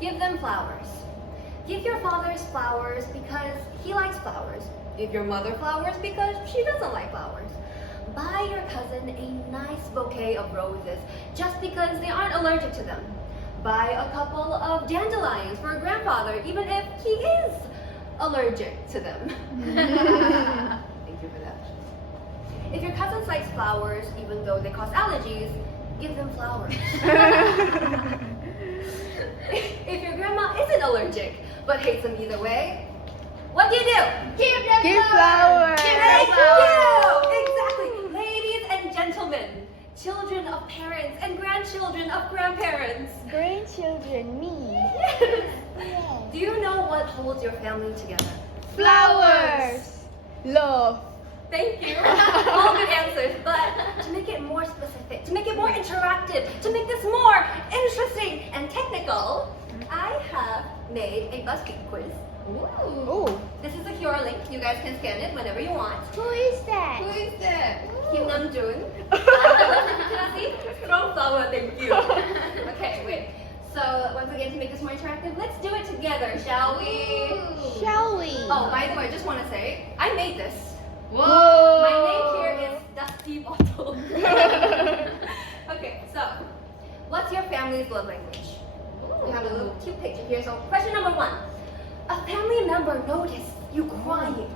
Give them flowers. Give your fathers flowers because he likes flowers. Give your mother flowers because she doesn't like flowers. Buy your cousin a nice bouquet of roses just because they aren't allergic to them. Buy a couple of dandelions for a grandfather even if he is allergic to them. Thank you for that. If your cousin likes flowers even though they cause allergies, give them flowers. If your grandma isn't allergic but hates them either way, what do? Give them Give flowers. flowers. Thank you! Exactly. Ladies and gentlemen, children of parents and grandchildren of grandparents. Grandchildren, me. Do you know what holds your family together? Flowers. Love. Thank you. All good answers, but to make it more specific, to make it more interactive, to make this more interesting and technical, I have made a BuzzFeed quiz. Oh. This is a QR link. You guys can scan it whenever you want. Who is that? Who is that? Kim Namjoon. See? Strong flower, thank you. Okay, wait. So once again, to make this more interactive, let's do it together, shall we? Shall we? Oh, by the way, I just want to say, I made this. Whoa. My name here is Dusty Bottle. Okay, so what's your family's love language? We have a little cute picture here. So question number 1. A family member noticed you crying.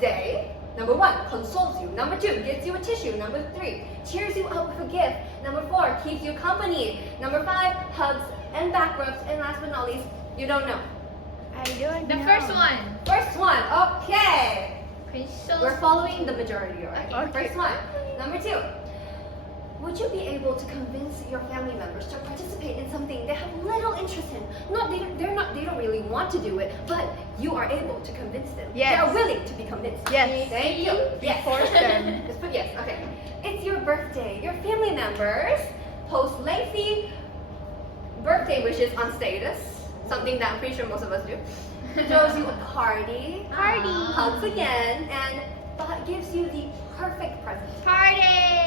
They, number 1, consoles you. Number 2, gives you a tissue. Number 3, cheers you up with a gift. Number 4, keeps you company. Number 5, hugs and back rubs. And last but not least, you don't know. I don't The know. first one. First one, okay. Crystals. We're following the majority, alright? Okay. First one. Number 2. Would you be able to convince your family members to participate in something they have little interest in? They don't really want to do it, but you are able to convince them. Yes. They are willing to be convinced. Yes. Thank you. Yes. Force them. Just put yes. Okay. It's your birthday. Your family members post lengthy birthday wishes on status, something that I'm pretty sure most of us do. Throws you a party, hugs again, and gives you the perfect present. Party.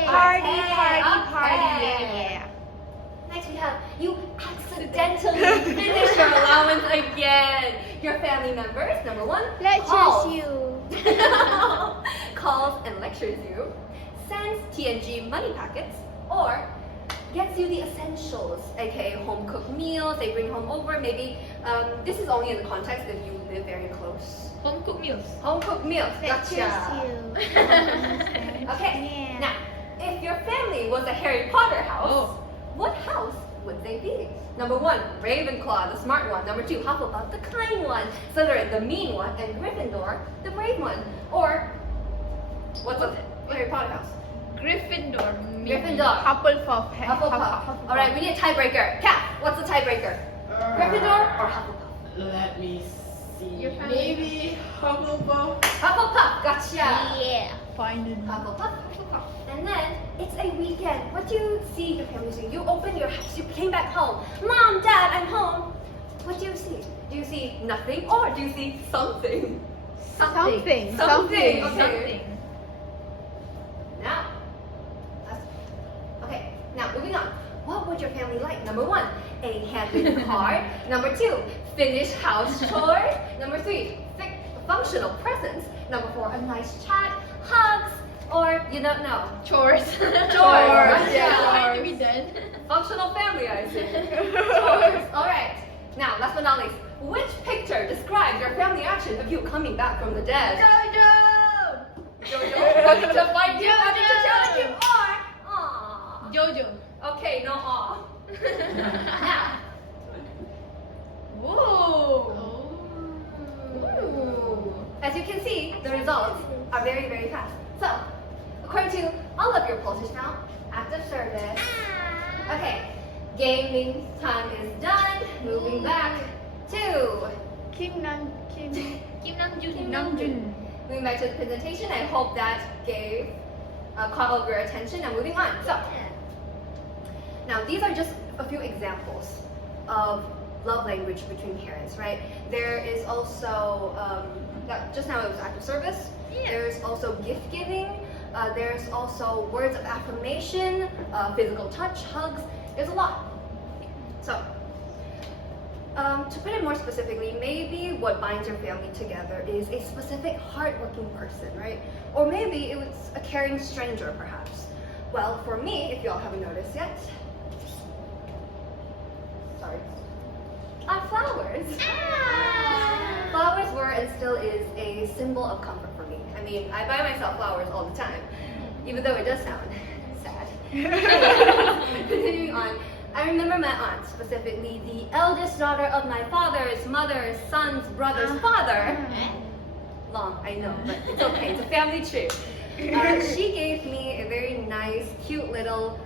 Party, Okay, party, party. okay. Yeah. Next we have, you accidentally finish your allowance again. Your family members, number 1, Lectures calls. you. Calls and lectures you, sends TNG money packets, or gets you the essentials, aka home cooked meals they bring home over. Maybe this is only in the context if you live very close. Home cooked meals. Home cooked meals. Lectures Gotcha. you. Okay. Yeah. Now, if your family was a Harry Potter house, Oh. what house would they be? Number 1, Ravenclaw, the smart one. Number 2, Hufflepuff, the kind one. Slytherin, the mean one. And Gryffindor, the brave one. Or, what's a Harry Potter house? Gryffindor. maybe. Gryffindor. Hufflepuff. Hufflepuff. Alright, we need a tiebreaker. Kat, what's the tiebreaker? Gryffindor or Hufflepuff? Let me see. Your family. Maybe Hufflepuff. Hufflepuff, gotcha. Yeah. Finally. Hufflepuff. And then it's a weekend. What do you see your family doing? You open your house, you came back home. Mom, Dad, I'm home. What do you see? Do you see nothing or do you see something? Something. Something. Okay. Something. Now, okay. Now moving on. What would your family like? Number 1, a handwritten card. Number 2, finished house chores. Number 3, functional presents. Number 4, a nice chat, hugs, or you don't know. Chores. Chores. Yeah. Trying to be done. Functional family, I see. Chores. All right. Now, last but not least, which picture describes your family action of you coming back from the dead? Jojo. Jojo, coming to fight you, coming to challenge you, or aw. Jojo. Okay, no aw. Now, Whoa. ooh. As you can see, the results are very, very fast. So, according to all of your pollsters now, active service. Okay, gaming time is done. Moving back to Kim Nam Kim. Kim Namjoon. Namjoon. moving back to the presentation. I hope that caught all of your attention. Now moving on. So, now these are just a few examples of love language between parents, right? There is also just now it was active service. Yeah. There's also gift giving. There's also words of affirmation, physical touch, hugs. There's a lot. So, To put it more specifically, maybe what binds your family together is a specific hardworking person, right? Or maybe it was a caring stranger, perhaps. Well, for me, if y'all haven't noticed yet, sorry, are flowers. Flowers were and still is a symbol of comfort for me. I mean, I buy myself flowers all the time, even though it does sound sad. Continuing on, I remember my aunt, specifically the eldest daughter of my father's mother's son's brother's father. Long, I know, but it's okay. It's a family tree. She gave me a very nice, cute little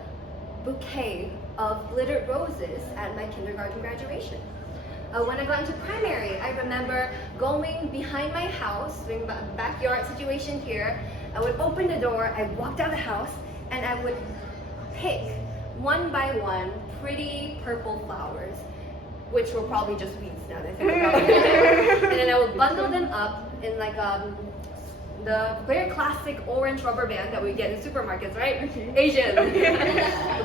bouquet of glittered roses at my kindergarten graduation. When I got into primary, I remember going behind my house, doing a backyard situation here. I would open the door, I'd walk down the house, and I would pick one by one pretty purple flowers, which were probably just weeds now that I think about it. And then I would bundle them up in like the very classic orange rubber band that we get in supermarkets, right? Asian.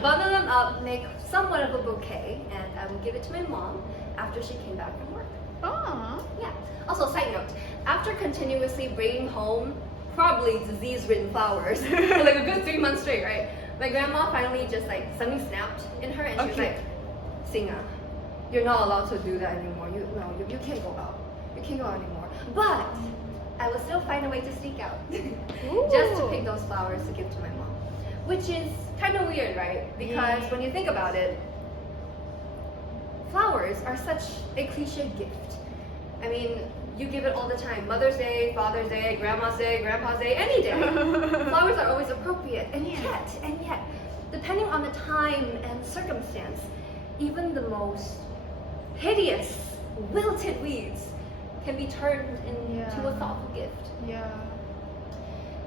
Bundle them up, make somewhat of a bouquet, and I would give it to my mom after she came back from work. Aww. Yeah. Also, side note, after continuously bringing home probably disease-ridden flowers for like a good 3 months straight, right? My grandma finally just like something snapped in her, and she was like, "Singa, you're not allowed to do that anymore. You can't go out. You can't go out anymore." But I will still find a way to sneak out just to pick those flowers to give to my mom, which is kind of weird, right? Because when you think about it, flowers are such a cliche gift. I mean, you give it all the time. Mother's Day, Father's Day, Grandma's Day, Grandpa's Day, any day. Flowers are always appropriate. And yet, depending on the time and circumstance, even the most hideous, wilted weeds can be turned into a thoughtful gift. Yeah.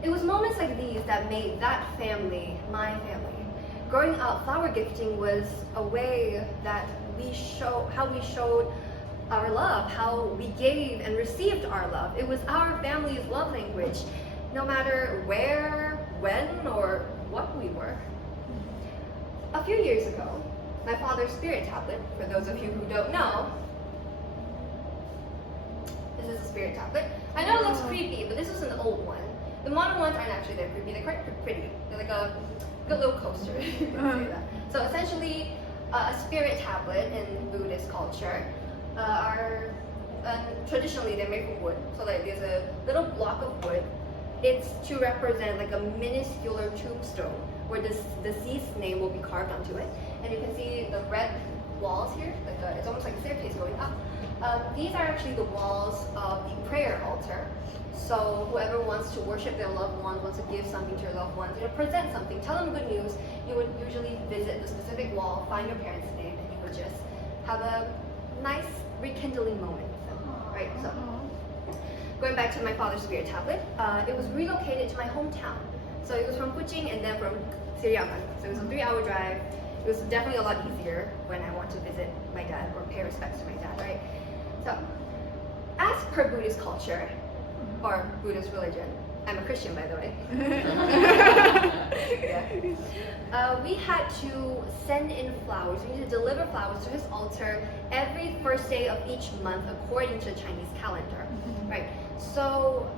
It was moments like these that made that family my family. Growing up, flower gifting was a way that how we showed our love, how we gave and received our love. It was our family's love language, no matter where, when, or what we were. A few years ago, my father's spirit tablet, for those of you who don't know, this is a spirit tablet. I know it looks creepy, but this is an old one. The modern ones aren't actually that creepy, they're quite pretty. They're like a good little coaster, if you can say that. So essentially, a spirit tablet in Buddhist culture are traditionally they're made from wood. So like there's a little block of wood. It's to represent like a minuscule tombstone where the deceased name will be carved onto it. And you can see the red walls here. It's almost like a staircase going up. These are actually the walls of the prayer altar. So whoever wants to worship their loved one, wants to give something to your loved ones, present something, tell them good news, you would usually visit the specific wall, find your parents' name, and you would just have a nice rekindling moment with them, right? So, going back to my father's spirit tablet, it was relocated to my hometown. So it was from Kuching and then from Siriaman. So it was a 3-hour drive. It was definitely a lot easier when I want to visit my dad or pay respects to my dad, right? So, as per Buddhist culture, or Buddhist religion, I'm a Christian by the way. We had to send in flowers. We need to deliver flowers to his altar every first day of each month according to the Chinese calendar, right? So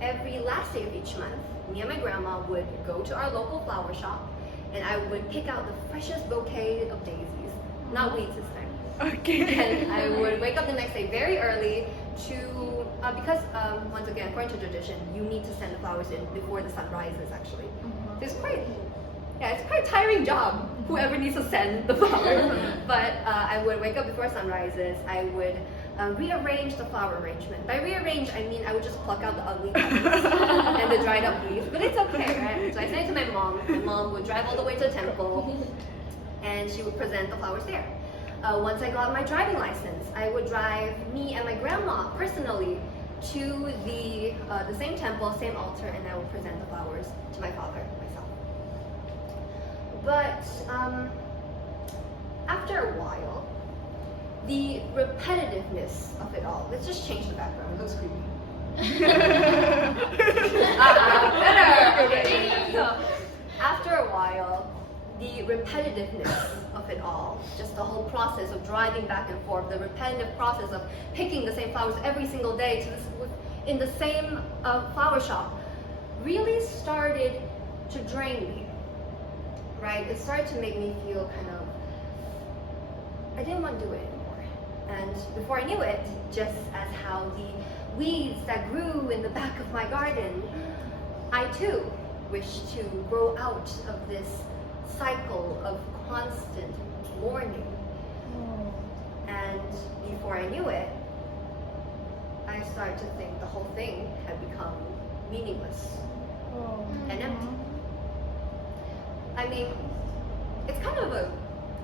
every last day of each month, me and my grandma would go to our local flower shop, and I would pick out the freshest bouquet of daisies, not weeds this time. Okay. And I would wake up the next day very early to, because once again, according to tradition, you need to send the flowers in before the sun rises actually. It's quite a tiring job, whoever needs to send the flowers. But I would wake up before sun rises, I would rearrange the flower arrangement. By rearrange, I mean I would just pluck out the ugly petals and the dried up leaves, but it's okay, right? So I sent it to my mom. My mom would drive all the way to the temple, and she would present the flowers there. Once I got my driving license, I would drive me and my grandma personally to the same temple, same altar, and I would present the flowers to my father myself. But after a while, the repetitiveness of it all, let's just change the background, it looks creepy. Better! Okay. So, after a while, the repetitiveness of it all, just the whole process of driving back and forth, the repetitive process of picking the same flowers every single day in the same flower shop, really started to drain me, right? It started to make me feel kind of, I didn't want to do it anymore. And before I knew it, just as how the weeds that grew in the back of my garden, I too wished to grow out of this cycle of constant mourning. And before I knew it, I started to think the whole thing had become meaningless and empty. I mean, it's kind of a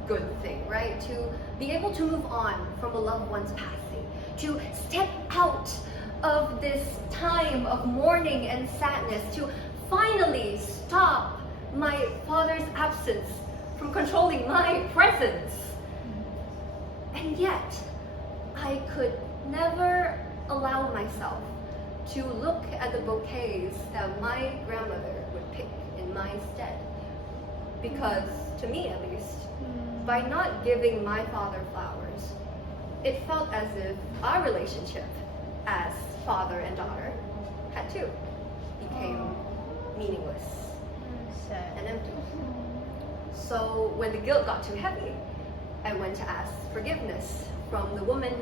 good thing, right? To be able to move on from a loved one's passing, to step out of this time of mourning and sadness, to finally stop my father's absence from controlling my presence. And yet, I could never allow myself to look at the bouquets that my grandmother would pick in my stead. Because, to me at least, by not giving my father flowers, it felt as if our relationship as father and daughter had too became meaningless and empty. So when the guilt got too heavy, I went to ask forgiveness from the woman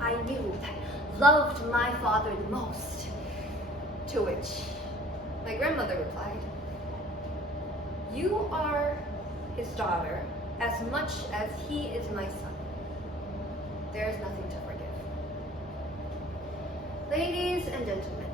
I knew that loved my father the most. To which my grandmother replied, "You are his daughter as much as he is my son. There is nothing to forgive." Ladies and gentlemen,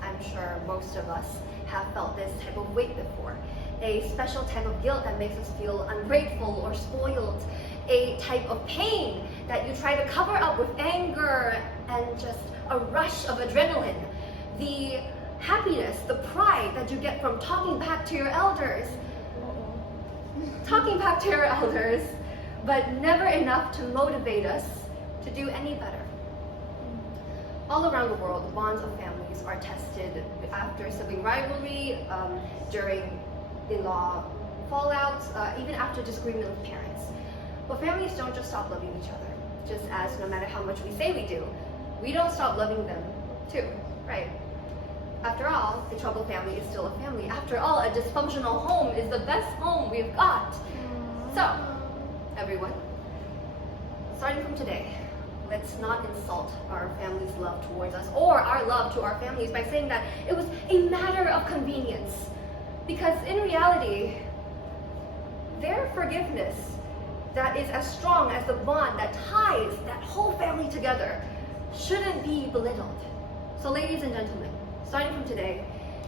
I'm sure most of us have felt this type of weight before. A special type of guilt that makes us feel ungrateful or spoiled. A type of pain that you try to cover up with anger and just a rush of adrenaline. The happiness, the pride that you get from talking back to your elders. Talking back to your elders, but never enough to motivate us to do any better. All around the world, the bonds of families are tested after sibling rivalry, during in-law fallouts, even after disagreement with parents. But families don't just stop loving each other, just as no matter how much we say we do, we don't stop loving them too, right? After all, a troubled family is still a family. After all, a dysfunctional home is the best home we've got. So, everyone, starting from today, let's not insult our family's love towards us or our love to our families by saying that it was a matter of convenience. Because in reality, their forgiveness that is as strong as the bond that ties that whole family together shouldn't be belittled. So ladies and gentlemen, starting from today,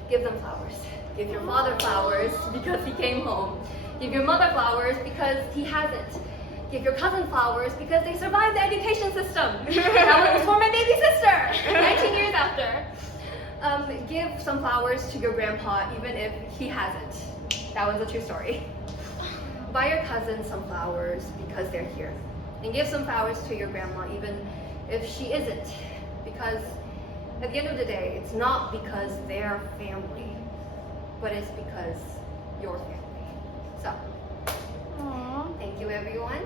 give them flowers. Give your father flowers because he came home. Give your mother flowers because he hasn't. Give your cousin flowers because they survived the education system. That was for my baby sister, 19 years after. Give some flowers to your grandpa even if he hasn't. That was a true story. Buy your cousin some flowers because they're here. And give some flowers to your grandma even if she isn't. Because at the end of the day, it's not because they're family, but it's because you're family. So, thank you everyone.